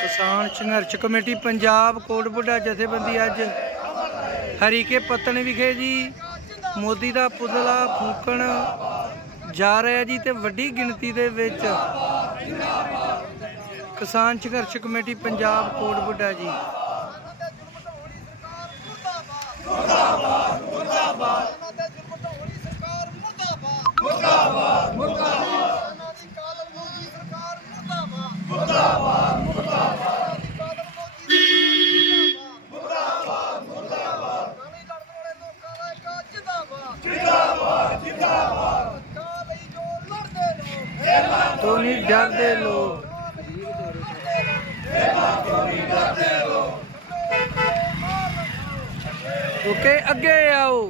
ਕਿਸਾਨ ਸੰਘਰਸ਼ ਕਮੇਟੀ ਪੰਜਾਬ ਕੋਟਬੁੱਢਾ ਜਥੇਬੰਦੀ ਅੱਜ ਹਰੀਕੇ ਪੱਤਣ ਵਿਖੇ ਜੀ ਮੋਦੀ ਦਾ ਪੁਤਲਾ ਫੂਕਣ ਜਾ ਰਿਹਾ ਜੀ ਤੇ ਵੱਡੀ ਗਿਣਤੀ ਦੇ ਵਿੱਚ ਕਿਸਾਨ ਸੰਘਰਸ਼ ਕਮੇਟੀ ਪੰਜਾਬ ਕੋਟਬੁੱਢਾ ਜੀ ਮੁਰਦਾਬਾਦ ਮੁਰਦਾਬਾਦ ਮੁਰਦਾਬਾਦ ਤੋਂ ਨਹੀਂ ਡਰਦੇ ਲੋਕ ਓਕੇ ਅੱਗੇ ਆਓ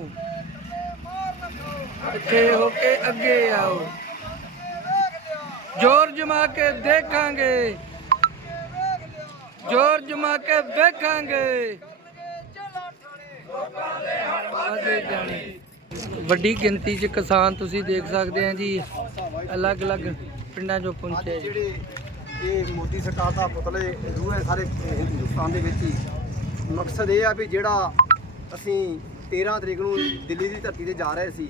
ਇੱਥੇ ਹੋ ਕੇ ਅੱਗੇ ਆਓ ਜ਼ੋਰ ਜਮਾ ਕੇ ਦੇਖਾਂਗੇ ਜ਼ੋਰ ਜਮਾ ਕੇ ਵੇਖਾਂਗੇ ਚਲਾ ਠਾਣੇ ਲੋਕਾਂ ਦੇ ਹਰ ਪਾਸੇ ਜਾਣੀ ਵੱਡੀ ਗਿਣਤੀ 'ਚ ਕਿਸਾਨ ਤੁਸੀਂ ਦੇਖ ਸਕਦੇ ਆ ਜੀ ਅਲੱਗ-ਅਲੱਗ ਪਿੰਡਾਂ 'ਚੋਂ ਪਹੁੰਚੇ ਜੀ ਜਿਹੜੇ ਇਹ ਮੋਦੀ ਸਰਕਾਰ ਦਾ ਪੁਤਲੇ ਰੂਹੇ ਸਾਰੇ ਹਿੰਦੁਸਤਾਨ ਦੇ ਵਿੱਚ ਹੀ ਮਕਸਦ ਇਹ ਆ ਵੀ ਜਿਹੜਾ ਅਸੀਂ 13 ਤਰੀਕ ਨੂੰ ਦਿੱਲੀ ਦੀ ਧਰਤੀ ਤੇ ਜਾ ਰਹੇ ਸੀ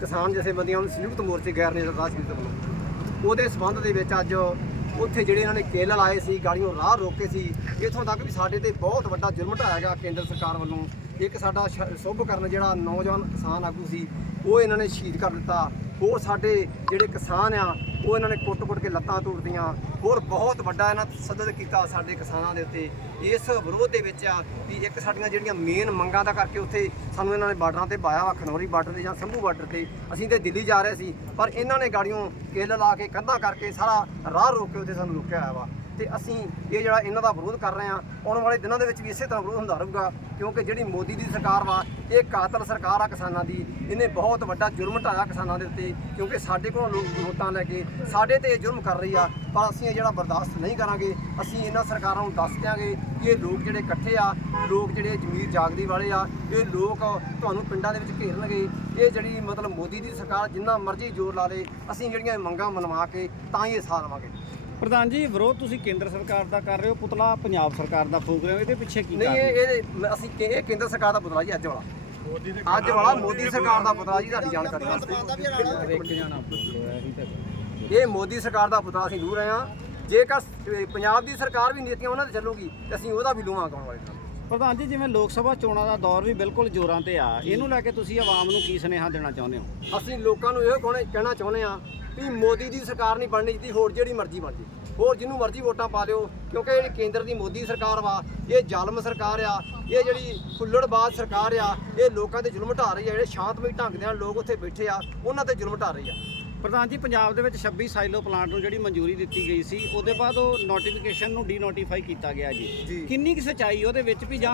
ਕਿਸਾਨ ਜਥੇਬੰਦੀਆਂ ਨੂੰ ਸੰਯੁਕਤ ਮੋਰਚੇ ਗੈਰ ਸਰਕਾਰ ਕੀਤੇ ਵੱਲੋਂ ਉਹਦੇ ਸਬੰਧ ਦੇ ਵਿੱਚ ਅੱਜ ਉੱਥੇ ਜਿਹੜੇ ਇਹਨਾਂ ਨੇ ਕੇਲ ਲਾਏ ਸੀ ਗਾੜੀਆਂ ਰਾਹ ਰੋਕੇ ਸੀ ਇਥੋਂ ਤੱਕ ਵੀ ਸਾਡੇ ਤੇ ਬਹੁਤ ਵੱਡਾ ਜੁਰਮ ਢਾਇਆ ਗਿਆ ਕੇਂਦਰ ਸਰਕਾਰ ਵੱਲੋਂ ਇੱਕ ਸਾਡਾ ਸੁਭ ਕਰਨ ਜਿਹੜਾ ਨੌਜਵਾਨ ਕਿਸਾਨ ਆਗੂ ਸੀ ਉਹ ਇਹਨਾਂ ਨੇ ਸ਼ਹੀਦ ਕਰ ਦਿੱਤਾ ਹੋਰ ਸਾਡੇ ਜਿਹੜੇ ਕਿਸਾਨ ਆ ਉਹ ਇਹਨਾਂ ਨੇ ਕੁੱਟ-ਕੁੱਟ ਕੇ ਲੱਤਾਂ ਤੋੜਦੀਆਂ ਹੋਰ ਬਹੁਤ ਵੱਡਾ ਇਹਨਾਂ ਸਦਦ ਕੀਤਾ ਸਾਡੇ ਕਿਸਾਨਾਂ ਦੇ ਉੱਤੇ ਇਸ ਵਿਰੋਧ ਦੇ ਵਿੱਚ ਆ ਵੀ ਇੱਕ ਸਾਡੀਆਂ ਜਿਹੜੀਆਂ ਮੇਨ ਮੰਗਾਂ ਦਾ ਕਰਕੇ ਉੱਥੇ ਸਾਨੂੰ ਇਹਨਾਂ ਨੇ ਬਾਰਡਰਾਂ ਤੇ ਬਾਇਆ ਵਾ ਖਨੌਰੀ ਬਾਰਡਰ ਤੇ ਜਾਂ ਸੰਭੂ ਬਾਰਡਰ ਤੇ ਅਸੀਂ ਤੇ ਦਿੱਲੀ ਜਾ ਰਹੇ ਸੀ ਪਰ ਇਹਨਾਂ ਨੇ ਗਾੜੀਆਂ ਕੇਲ ਲਾ ਕੇ ਕੰਧਾਂ ਕਰਕੇ ਸਾਰਾ ਰਾਹ ਰੋਕ ਕੇ ਉੱਥੇ ਸਾਨੂੰ ਰੁਕਿਆ ਆਇਆ ਵਾ ਤੇ ਅਸੀਂ ਇਹ ਜਿਹੜਾ ਇਹਨਾਂ ਦਾ ਵਿਰੋਧ ਕਰ ਰਹੇ ਹਾਂ ਆਉਣ ਵਾਲੇ ਦਿਨਾਂ ਦੇ ਵਿੱਚ ਵੀ ਇਸੇ ਤਰ੍ਹਾਂ ਵਿਰੋਧ ਹੁੰਦਾ ਰਹੂਗਾ ਕਿਉਂਕਿ ਜਿਹੜੀ ਮੋਦੀ ਦੀ ਸਰਕਾਰ ਵਾ ਇਹ ਕਾਤਲ ਸਰਕਾਰ ਆ ਕਿਸਾਨਾਂ ਦੀ ਇਹਨੇ ਬਹੁਤ ਵੱਡਾ ਜੁਰਮ ਢਾਇਆ ਕਿਸਾਨਾਂ ਦੇ ਉੱਤੇ ਕਿਉਂਕਿ ਸਾਡੇ ਕੋਲੋਂ ਲੋਕ ਵੋਟਾਂ ਲੈ ਕੇ ਸਾਡੇ ਤੇ ਇਹ ਜੁਰਮ ਕਰ ਰਹੀ ਆ ਪਰ ਅਸੀਂ ਇਹ ਜਿਹੜਾ ਬਰਦਾਸ਼ਤ ਨਹੀਂ ਕਰਾਂਗੇ ਅਸੀਂ ਇਹਨਾਂ ਸਰਕਾਰਾਂ ਨੂੰ ਦੱਸ ਦਿਆਂਗੇ ਕਿ ਇਹ ਲੋਕ ਜਿਹੜੇ ਇਕੱਠੇ ਆ ਲੋਕ ਜਿਹੜੇ ਜ਼ਮੀਰ ਜਾਗਦੀ ਵਾਲੇ ਆ ਇਹ ਲੋਕ ਤੁਹਾਨੂੰ ਪਿੰਡਾਂ ਦੇ ਵਿੱਚ ਘੇਰਨਗੇ ਇਹ ਜਿਹੜੀ ਮਤਲਬ ਮੋਦੀ ਦੀ ਸਰਕਾਰ ਜਿੰਨਾ ਮਰਜ਼ੀ ਜ਼ੋਰ ਲਾ ਲੇ ਅਸੀਂ ਜਿਹੜੀਆਂ ਮੰਗਾਂ ਮਨਵਾ ਕੇ ਤਾਂ ਹੀ ਇਹ ਸਾਰਵਾਂਗੇ ਪ੍ਰਧਾਨ ਜੀ ਵਿਰੋਧ ਤੁਸੀਂ ਕੇਂਦਰ ਸਰਕਾਰ ਦਾ ਕਰ ਰਹੇ ਹੋ ਪੁਤਲਾ ਪੰਜਾਬ ਸਰਕਾਰ ਦਾ ਫੂਕ ਰਹੇ ਹੋ ਇਹਦੇ ਪਿੱਛੇ ਕੀ ਨਹੀਂ ਇਹ ਇਹ ਅਸੀਂ ਕਿ- ਇਹ ਕੇਂਦਰ ਸਰਕਾਰ ਦਾ ਪੁਤਲਾ ਜੀ ਅੱਜ ਵਾਲਾ ਅੱਜ ਵਾਲਾ ਮੋਦੀ ਸਰਕਾਰ ਦਾ ਪੁਤਲਾ ਜੀ ਤੁਹਾਡੀ ਜਾਣਕਾਰੀ ਵਾਸਤੇ ਇਹ ਮੋਦੀ ਸਰਕਾਰ ਦਾ ਪੁਤਲਾ ਅਸੀਂ ਦੂਰ ਰਹੇ ਹਾਂ ਜੇਕਰ ਪੰਜਾਬ ਦੀ ਸਰਕਾਰ ਵੀ ਨੀਤੀਆਂ ਉਹਨਾਂ ਦੇ ਚੱਲੂਗੀ ਤੇ ਅਸੀਂ ਉਹਦਾ ਵੀ ਲੂਵਾਂ ਕਾਉਣ ਵਾਲੇ ਹਾਂ ਪ੍ਰਧਾਨ ਜੀ ਜਿਵੇਂ ਲੋਕ ਸਭਾ ਚੋਣਾਂ ਦਾ ਦੌਰ ਵੀ ਬਿਲਕੁਲ ਜ਼ੋਰਾਂ ਤੇ ਆ ਇਹਨੂੰ ਲੈ ਕੇ ਤੁਸੀਂ ਆਵਾਮ ਨੂੰ ਕੀ ਸੁਨੇਹਾ ਦੇਣਾ ਚਾਹੁੰਦੇ ਹੋ ਅਸੀਂ ਲੋਕਾਂ ਨੂੰ ਇਹ ਕਹਣਾ ਕਹਿਣਾ ਚਾਹੁੰਦੇ ਆ ਕਿ ਮੋਦੀ ਦੀ ਸਰਕਾਰ ਨਹੀਂ ਬਣਨੀ ਜਿੱਦੀ ਹੋਰ ਜਿਹੜੀ ਮਰਜ਼ੀ ਬਣ ਜੇ ਹੋਰ ਜਿਹਨੂੰ ਮਰਜ਼ੀ ਵੋਟਾਂ ਪਾ ਲਿਓ ਕਿਉਂਕਿ ਜਿਹੜੀ ਕੇਂਦਰ ਦੀ ਮੋਦੀ ਸਰਕਾਰ ਵਾ ਇਹ ਜ਼ਾਲਮ ਸਰਕਾਰ ਆ ਇਹ ਜਿਹੜੀ ਫੁੱਲੜਬਾਜ਼ ਸਰਕਾਰ ਆ ਇਹ ਲੋਕਾਂ ਤੇ ਜ਼ੁਲਮ ਢਾ ਰਹੀ ਆ ਜਿਹੜੇ ਸ਼ਾਂਤਮਈ ਢੰਗ ਦੇ ਨਾਲ ਲੋਕ ਉੱਥੇ ਬੈਠੇ ਆ ਉਹਨਾਂ ਤੇ ਜ਼ੁਲਮ ਢਾ ਰਹੀ ਆ ਪ੍ਰਧਾਨ ਜੀ ਪੰਜਾਬ ਦੇ ਵਿੱਚ 26 ਸਾਈਲੋ ਪਲਾਂਟ ਨੂੰ ਜਿਹੜੀ ਮਨਜ਼ੂਰੀ ਦਿੱਤੀ ਗਈ ਸੀ ਉਹਦੇ ਬਾਅਦ ਉਹ ਨੋਟੀਫਿਕੇਸ਼ਨ ਨੂੰ ਡੀਨੋਟੀਫਾਈ ਕੀਤਾ ਗਿਆ ਜੀ ਕਿੰਨੀ ਕਿ ਸਚਾਈ ਉਹਦੇ ਵਿੱਚ ਵੀ